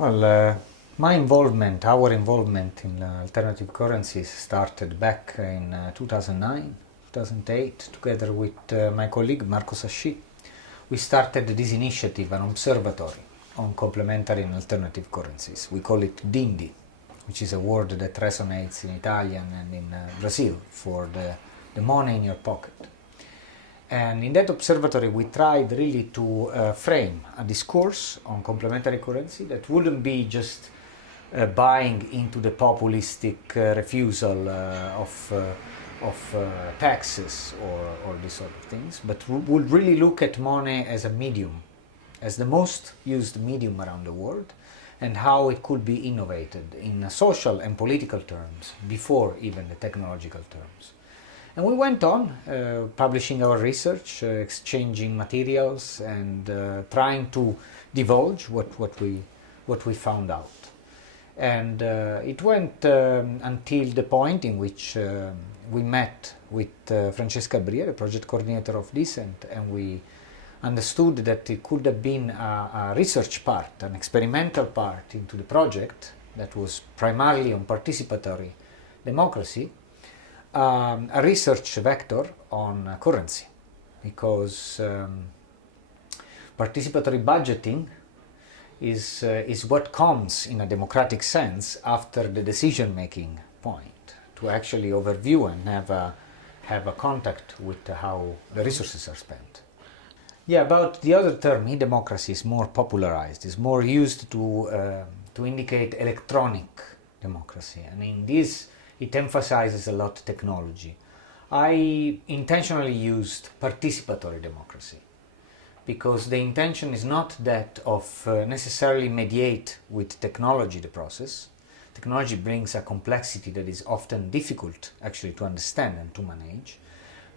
Well, my involvement, our involvement in alternative currencies started back in 2009, 2008, together with my colleague Marco Sasci. We started this initiative, an observatory on complementary and alternative currencies. We call it DINDI, which is a word that resonates in Italian and in Brazil for the money in your pocket. And in that observatory we tried really to frame a discourse on complementary currency that wouldn't be just buying into the populistic refusal of taxes or these sort of things, but would really look at money as a medium, as the most used medium around the world, and how it could be innovated in social and political terms before even the technological terms. And we went on publishing our research, exchanging materials, and trying to divulge what we found out. And it went until the point in which we met with Francesca Bria, the project coordinator of Decent, and we understood that it could have been a research part, an experimental part into the project that was primarily on participatory democracy, a research vector on currency, because participatory budgeting is what comes in a democratic sense after the decision-making point, to actually overview and have a contact with how the resources are spent. Yeah, about the other term, e-democracy, is more popularized, is more used to indicate electronic democracy, and in this it emphasizes a lot technology. I intentionally used participatory democracy because the intention is not that of necessarily mediate with technology the process. Technology brings a complexity that is often difficult actually to understand and to manage,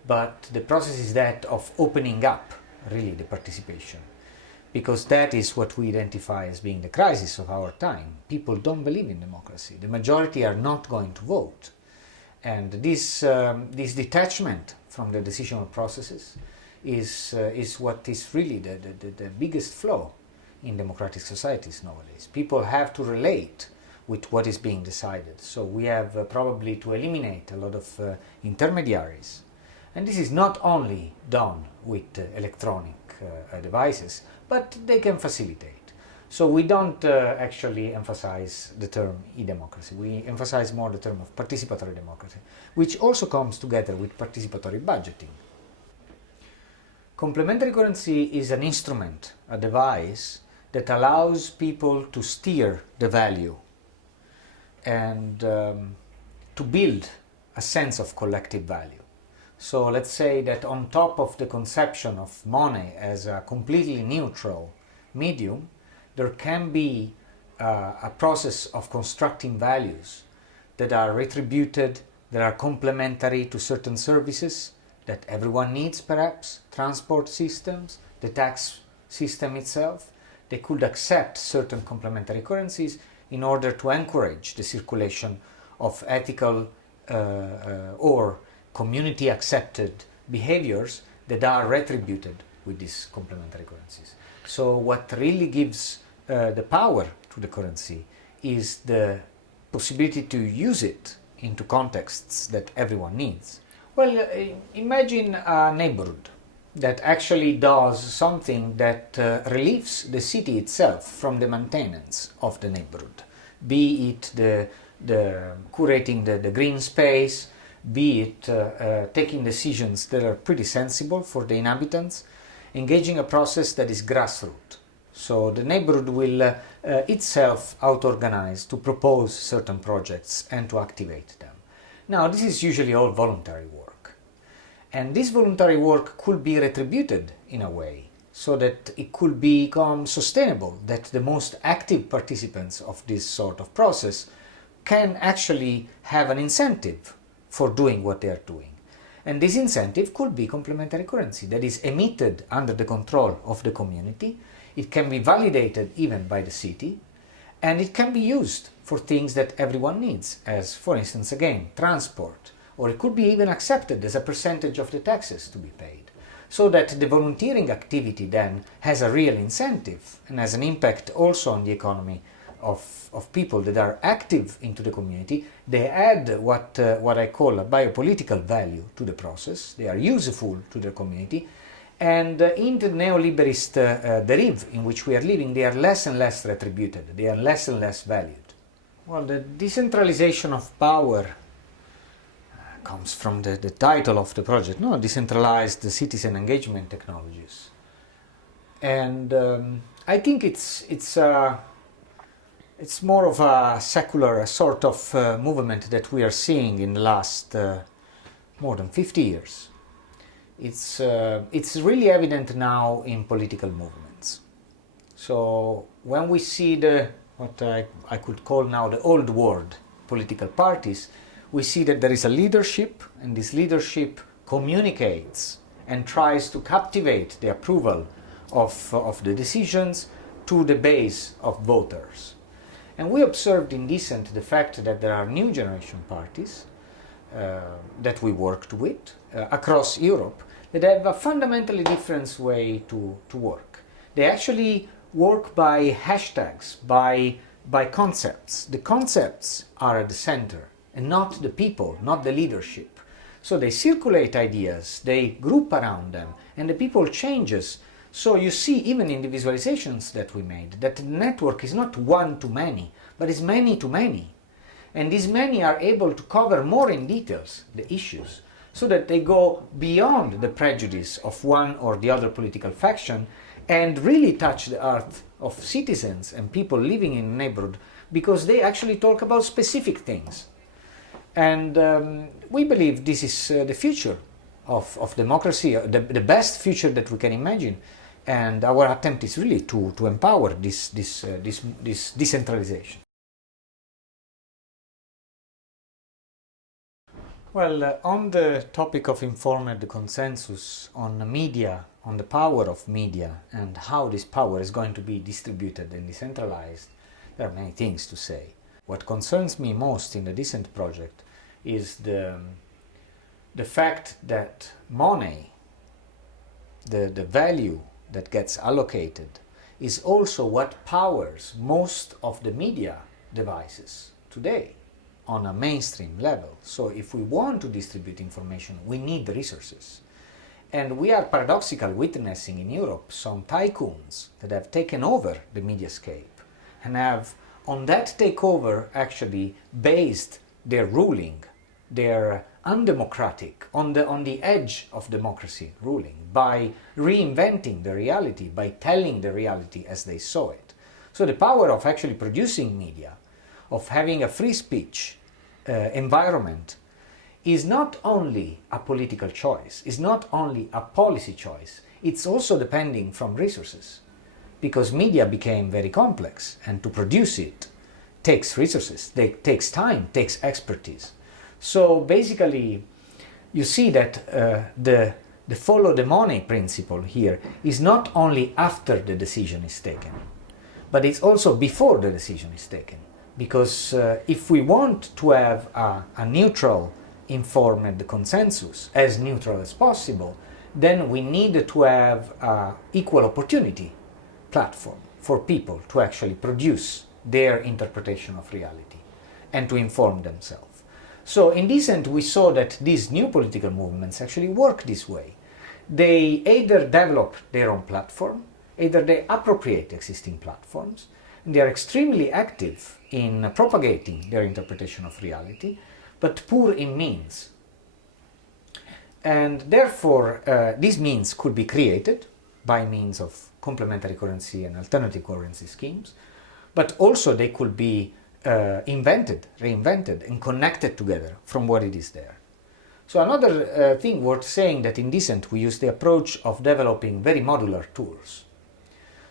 but the process is that of opening up really the participation, because that is what we identify as being the crisis of our time. People don't believe in democracy. The majority are not going to vote. And this detachment from the decisional processes is what is really the biggest flaw in democratic societies nowadays. People have to relate with what is being decided. So we have probably to eliminate a lot of intermediaries. And this is not only done with electronic devices, but they can facilitate. So we don't actually emphasize the term e-democracy. We emphasize more the term of participatory democracy, which also comes together with participatory budgeting. Complementary currency is an instrument, a device that allows people to steer the value and to build a sense of collective value. So let's say that on top of the conception of money as a completely neutral medium, there can be a process of constructing values that are retributed, that are complementary to certain services that everyone needs, perhaps, transport systems, the tax system itself. They could accept certain complementary currencies in order to encourage the circulation of ethical or community accepted behaviors that are retributed with these complementary currencies. So what really gives the power to the currency is the possibility to use it into contexts that everyone needs. Well, imagine a neighborhood that actually does something that relieves the city itself from the maintenance of the neighborhood, be it the curating the green space, be it taking decisions that are pretty sensible for the inhabitants, engaging a process that is grassroots. So the neighborhood will itself auto-organize to propose certain projects and to activate them. Now, this is usually all voluntary work. And this voluntary work could be retributed in a way so that it could become sustainable, that the most active participants of this sort of process can actually have an incentive for doing what they are doing. And this incentive could be complementary currency that is emitted under the control of the community. It can be validated even by the city, and it can be used for things that everyone needs, as for instance, again, transport, or it could be even accepted as a percentage of the taxes to be paid, so that the volunteering activity then has a real incentive and has an impact also on the economy of people that are active into the community. They add what I call a biopolitical value to the process. They are useful to the community. And in the neoliberist derive in which we are living, they are less and less retributed. They are less and less valued. Well, the decentralization of power comes from the title of the project, no? Decentralized citizen engagement technologies. And I think it's more of a secular sort of movement that we are seeing in the last more than 50 years. It's really evident now in political movements. So when we see what I could call now the old world political parties, we see that there is a leadership, and this leadership communicates and tries to captivate the approval of the decisions to the base of voters. And we observed in Decent the fact that there are new generation parties that we worked with across Europe that have a fundamentally different way to work. They actually work by hashtags, by concepts. The concepts are at the center, and not the people, not the leadership. So they circulate ideas, they group around them, and the people changes. So you see, even in the visualizations that we made, that the network is not one to many, but is many to many. And these many are able to cover more in details the issues, so that they go beyond the prejudice of one or the other political faction and really touch the heart of citizens and people living in a neighborhood, because they actually talk about specific things. And we believe this is the future of democracy, the best future that we can imagine. And our attempt is really to empower this decentralization. Well, on the topic of informed consensus on media, on the power of media and how this power is going to be distributed and decentralized, there are many things to say. What concerns me most in the Decent project is the fact that money, the value that gets allocated, is also what powers most of the media devices today on a mainstream level. So if we want to distribute information, we need the resources. And we are paradoxically witnessing in Europe some tycoons that have taken over the mediascape and have on that takeover actually based their ruling, their undemocratic, on the edge of democracy ruling, by reinventing the reality, by telling the reality as they saw it. So the power of actually producing media, of having a free speech environment, is not only a political choice, is not only a policy choice, it's also depending from resources. Because media became very complex, and to produce it takes resources, takes time, takes expertise. So basically, you see that the follow the money principle here is not only after the decision is taken, but it's also before the decision is taken. Because if we want to have a neutral, informed consensus, as neutral as possible, then we need to have an equal opportunity platform for people to actually produce their interpretation of reality and to inform themselves. So in this end, we saw that these new political movements actually work this way. They either develop their own platform, either they appropriate existing platforms, and they are extremely active in propagating their interpretation of reality, but poor in means. And therefore, these means could be created by means of complementary currency and alternative currency schemes, but also they could be invented, reinvented, and connected together from what it is there. So another thing worth saying that in Decent we use the approach of developing very modular tools.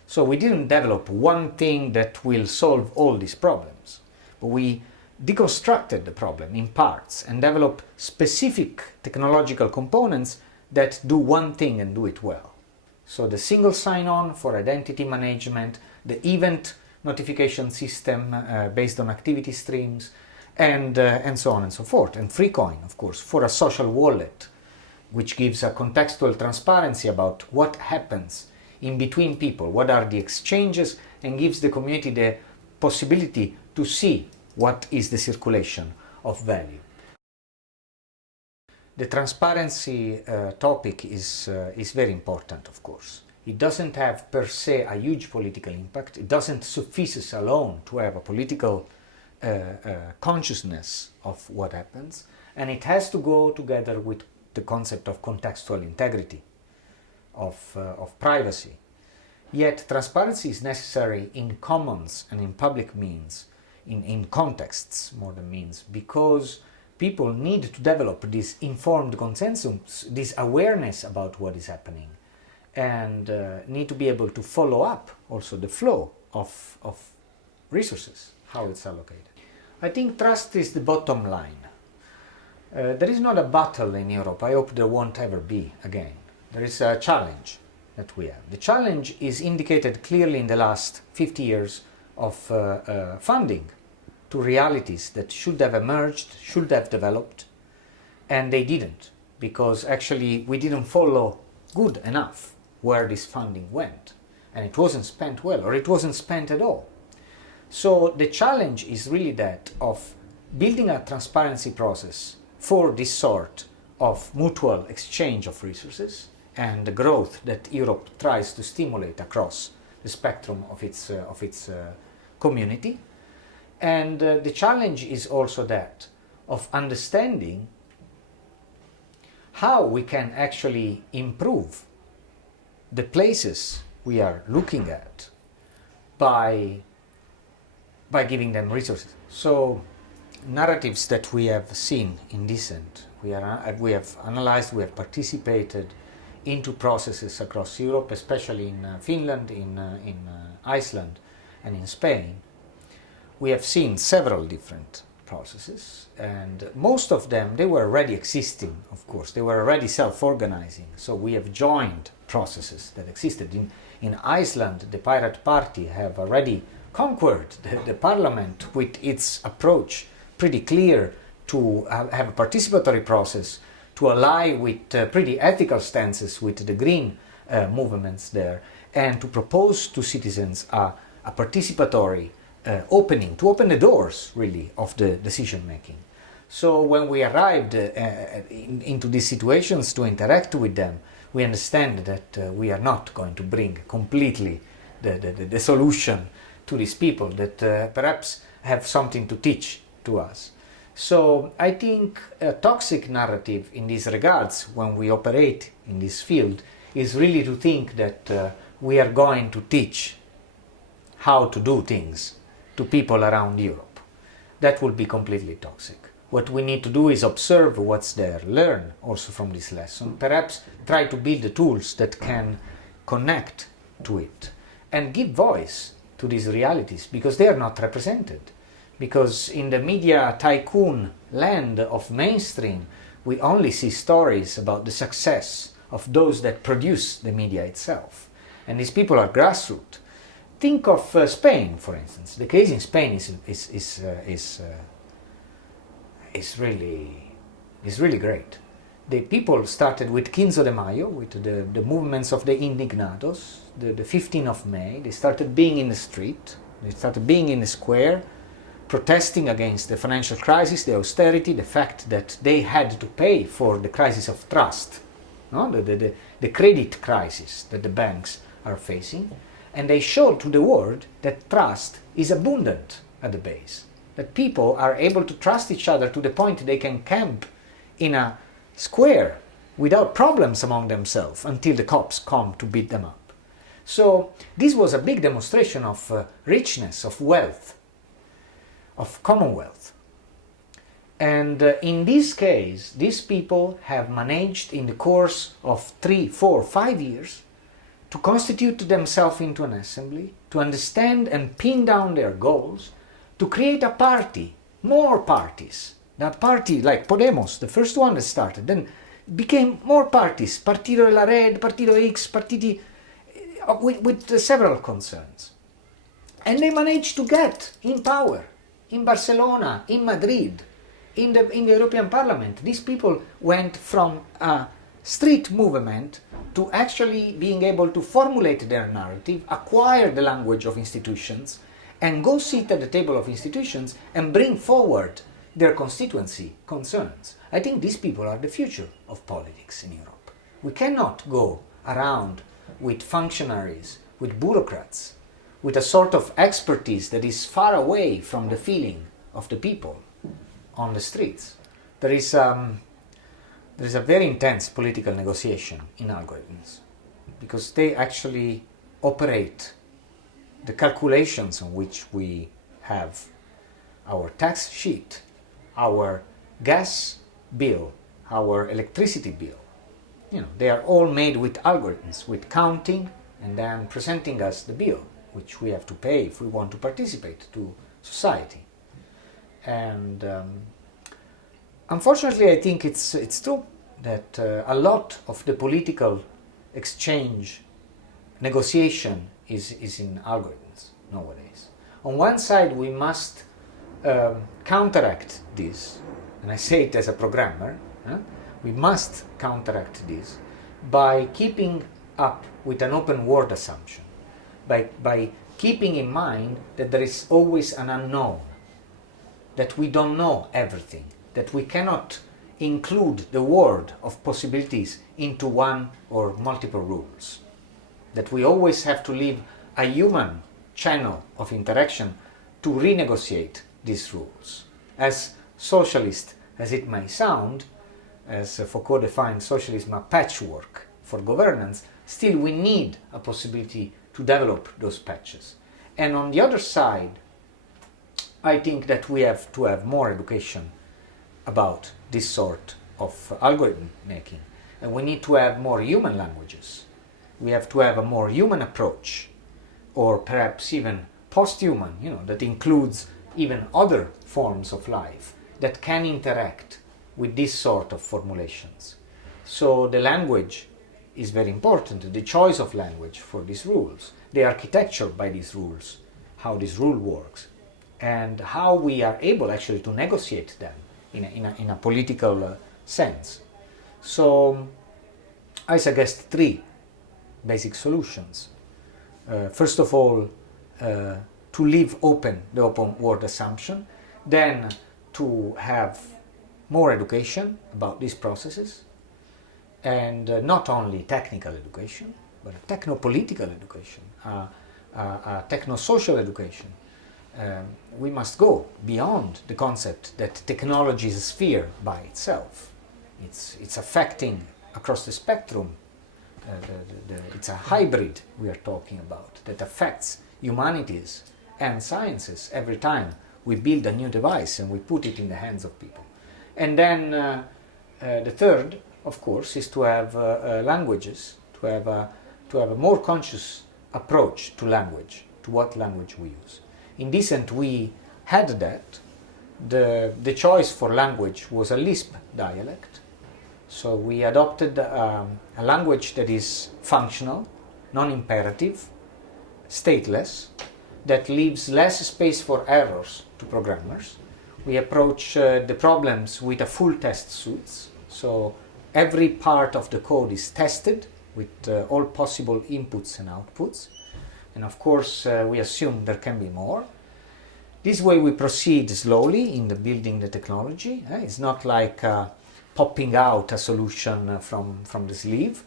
So we didn't develop one thing that will solve all these problems, but we deconstructed the problem in parts and developed specific technological components that do one thing and do it well. So the single sign-on for identity management, the event notification system based on activity streams, and so on and so forth. And Freecoin, of course, for a social wallet, which gives a contextual transparency about what happens in between people, what are the exchanges, and gives the community the possibility to see what is the circulation of value. The transparency topic is very important, of course. It doesn't have per se a huge political impact. It doesn't suffice alone to have a political consciousness of what happens, and it has to go together with the concept of contextual integrity, of privacy. Yet transparency is necessary in commons and in public means, in contexts more than means, because people need to develop this informed consensus, this awareness about what is happening, and need to be able to follow up also the flow of resources, how it's allocated. I think trust is the bottom line. There is not a battle in Europe. I hope there won't ever be again. There is a challenge that we have. The challenge is indicated clearly in the last 50 years of funding to realities that should have emerged, should have developed, and they didn't, because actually we didn't follow good enough where this funding went, and it wasn't spent well, or it wasn't spent at all. So the challenge is really that of building a transparency process for this sort of mutual exchange of resources and the growth that Europe tries to stimulate across the spectrum of its community. And the challenge is also that of understanding how we can actually improve the places we are looking at by giving them resources. So narratives that we have seen in Descent, we have analyzed, we have participated into processes across Europe, especially in Finland, in Iceland and in Spain. We have seen several different processes, and most of them, they were already existing, of course. They were already self-organizing. So we have joined processes that existed. In Iceland, the Pirate Party have already conquered the parliament with its approach, pretty clear to have a participatory process, to ally with pretty ethical stances with the green movements there, and to propose to citizens a participatory opening, to open the doors really of the decision making. So when we arrived into these situations to interact with them, we understand that we are not going to bring completely the solution to these people that perhaps have something to teach to us. So I think a toxic narrative in these regards, when we operate in this field, is really to think that we are going to teach how to do things to people around Europe. That would be completely toxic. What we need to do is observe what's there, learn also from this lesson, perhaps try to build the tools that can connect to it and give voice to these realities, because they are not represented. Because in the media tycoon land of mainstream, we only see stories about the success of those that produce the media itself. And these people are grassroots. Think of Spain, for instance. The case in Spain is really great. The people started with 15 de Mayo, with the movements of the indignados, the 15th of May. They started being in the street, they started being in the square, protesting against the financial crisis, the austerity, the fact that they had to pay for the crisis of trust, no? the credit crisis that the banks are facing. And they showed to the world that trust is abundant at the base, that people are able to trust each other to the point they can camp in a square without problems among themselves until the cops come to beat them up. So this was a big demonstration of richness, of wealth, of commonwealth. And in this case, these people have managed in the course of 3, 4, 5 years to constitute themselves into an assembly, to understand and pin down their goals, to create a party, more parties. That party, like Podemos, the first one that started, then became more parties, Partido de la Red, Partido X, Partiti, with several concerns. And they managed to get in power, in Barcelona, in Madrid, in the European Parliament. These people went from a street movement to actually being able to formulate their narrative, acquire the language of institutions, and go sit at the table of institutions and bring forward their constituency concerns. I think these people are the future of politics in Europe. We cannot go around with functionaries, with bureaucrats, with a sort of expertise that is far away from the feeling of the people on the streets. There is a very intense political negotiation in algorithms because they actually operate the calculations on which we have our tax sheet, our gas bill, our electricity bill. They are all made with algorithms, with counting and then presenting us the bill, which we have to pay if we want to participate to society. And unfortunately, I think it's true that a lot of the political exchange, negotiation is in algorithms nowadays. On one side, we must counteract this, and I say it as a programmer, we must counteract this by keeping up with an open world assumption, by keeping in mind that there is always an unknown, that we don't know everything, that we cannot include the world of possibilities into one or multiple rules, that we always have to leave a human channel of interaction to renegotiate these rules. As socialist as it may sound, as Foucault defined socialism a patchwork for governance, still we need a possibility to develop those patches. And on the other side, I think that we have to have more education about this sort of algorithm making. And we need to have more human languages. We have to have a more human approach, or perhaps even post-human, that includes even other forms of life that can interact with this sort of formulations. So the language is very important, the choice of language for these rules, the architecture by these rules, how this rule works, and how we are able actually to negotiate them in a political sense. So I suggest 3 basic solutions. First of all, to leave open the open world assumption, then to have more education about these processes, and not only technical education, but a techno-political education, a techno-social education. We must go beyond the concept that technology is a sphere by itself. It's affecting across the spectrum. It's a hybrid we are talking about that affects humanities and sciences every time we build a new device and we put it in the hands of people. And then the third, of course, is to have languages, to have a more conscious approach to language, to what language we use. In Decent, we had that. The choice for language was a Lisp dialect. So we adopted a language that is functional, non-imperative, stateless, that leaves less space for errors to programmers. We approach the problems with a full test suite. So every part of the code is tested with all possible inputs and outputs. And of course, we assume there can be more. This way we proceed slowly in the building the technology. It's not like popping out a solution from the sleeve,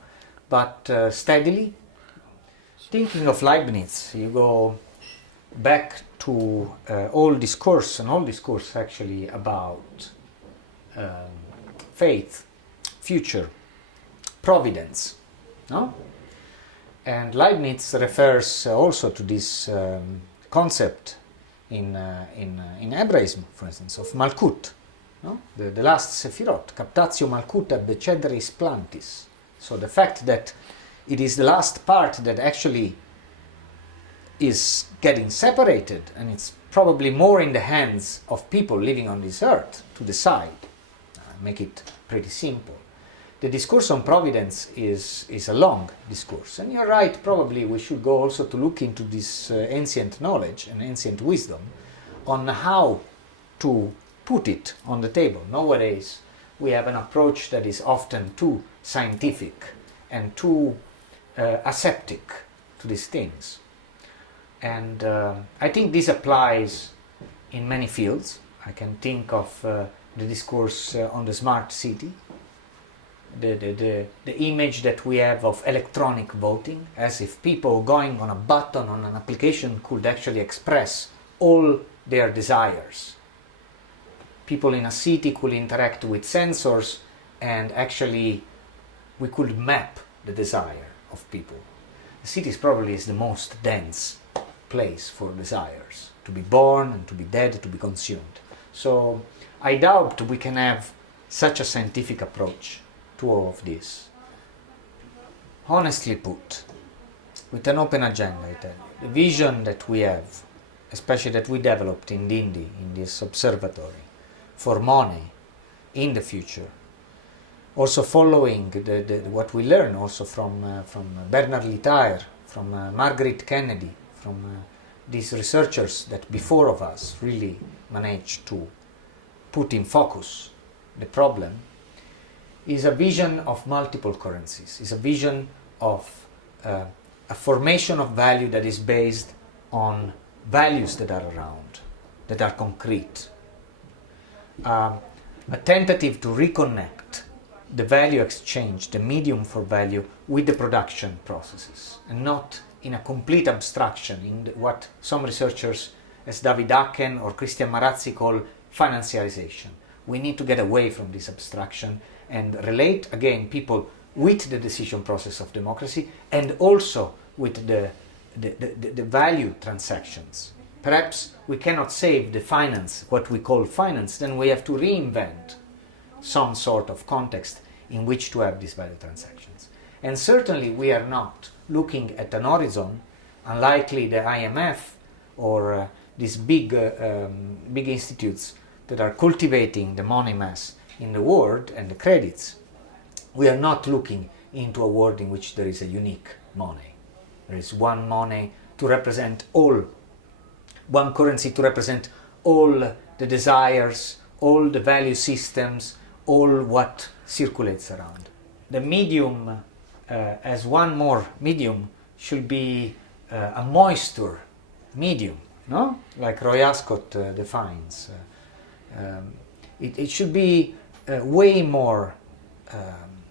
but steadily. Thinking of Leibniz, you go back to all discourse actually about faith, future, providence, no? And Leibniz refers also to this concept in Hebraism, for instance, of Malkut, no? The last Sefirot, captatio Malkut ab cederis plantis. So the fact that it is the last part that actually is getting separated, and it's probably more in the hands of people living on this earth to decide. Make it pretty simple. The discourse on providence is a long discourse, and you're right, probably we should go also to look into this ancient knowledge and ancient wisdom on how to put it on the table. Nowadays we have an approach that is often too scientific and too aseptic to these things. And I think this applies in many fields. I can think of the discourse on the smart city, the image that we have of electronic voting, as if people going on a button on an application could actually express all their desires. People in a city could interact with sensors and actually we could map the desire of people. The city probably is the most dense place for desires, to be born and to be dead, to be consumed. So I doubt we can have such a scientific approach to all of this. Honestly put, with an open agenda, I tell you, the vision that we have, especially that we developed in Dindi, in this observatory, for money in the future, also following what we learn also from Bernard Littaer, from Margaret Kennedy, from these researchers that before of us really managed to put in focus the problem, is a vision of multiple currencies, is a vision of a formation of value that is based on values that are around, that are concrete. A tentative to reconnect the value exchange, the medium for value, with the production processes, and not in a complete abstraction, in what some researchers, as David Aken or Christian Marazzi, call financiarization. We need to get away from this abstraction and relate again people with the decision process of democracy and also with the value transactions. Perhaps we cannot save the finance, what we call finance, then we have to reinvent some sort of context in which to have these value transactions. And certainly we are not looking at an horizon, unlikely the IMF or these big institutes that are cultivating the money mass in the world and the credits. We are not looking into a world in which there is a unique money. There is one money to represent all, one currency to represent all the desires, all the value systems, all what circulates around. The medium, as one more medium, should be a moisture medium, no? Like Roy Ascott defines. It should be way more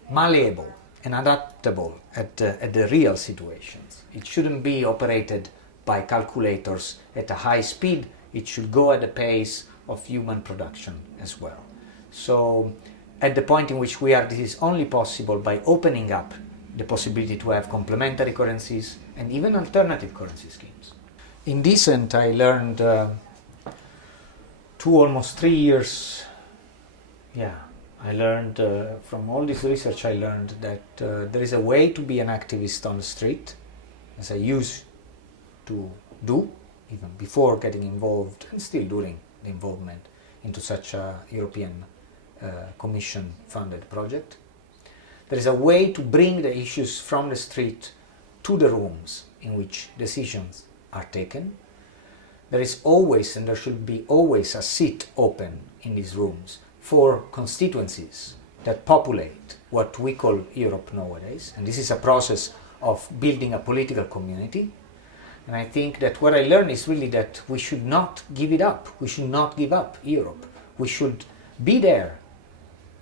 malleable and adaptable at the real situations. It shouldn't be operated by calculators at a high speed. It should go at the pace of human production as well. So at the point in which we are, this is only possible by opening up the possibility to have complementary currencies and even alternative currency schemes. In Decent, I learned almost 3 years, I learned from all this research, I learned that there is a way to be an activist on the street, as I used to do, even before getting involved and still during the involvement into such a European Commission-funded project. There is a way to bring the issues from the street to the rooms in which decisions are taken. There is always, and there should be always, a seat open in these rooms for constituencies that populate what we call Europe nowadays. And this is a process of building a political community. And I think that what I learned is really that we should not give it up. We should not give up Europe. We should be there,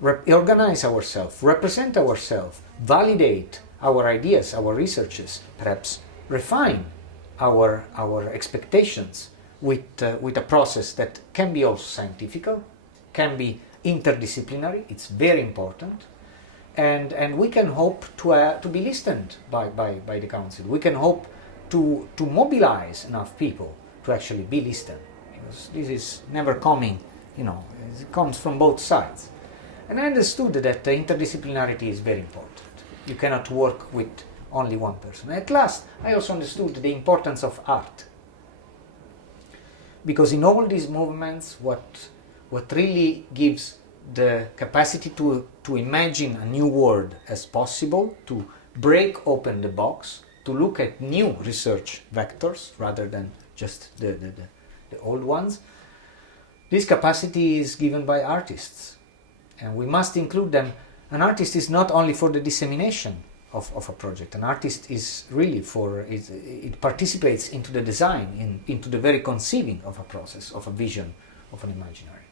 organize ourselves, represent ourselves, validate our ideas, our researches, perhaps refine our expectations with a process that can be also scientific, can be interdisciplinary. It's very important, and we can hope to be listened by the Council. We can hope to mobilize enough people to actually be listened, because this is never coming, it comes from both sides. And I understood that the interdisciplinarity is very important. You cannot work with only one person. At last, I also understood the importance of art. Because in all these movements, what really gives the capacity to imagine a new world as possible, to break open the box, to look at new research vectors rather than just the old ones, this capacity is given by artists. And we must include them. An artist is not only for the dissemination of a project. An artist is really it participates into the design, into the very conceiving of a process, of a vision, of an imaginary.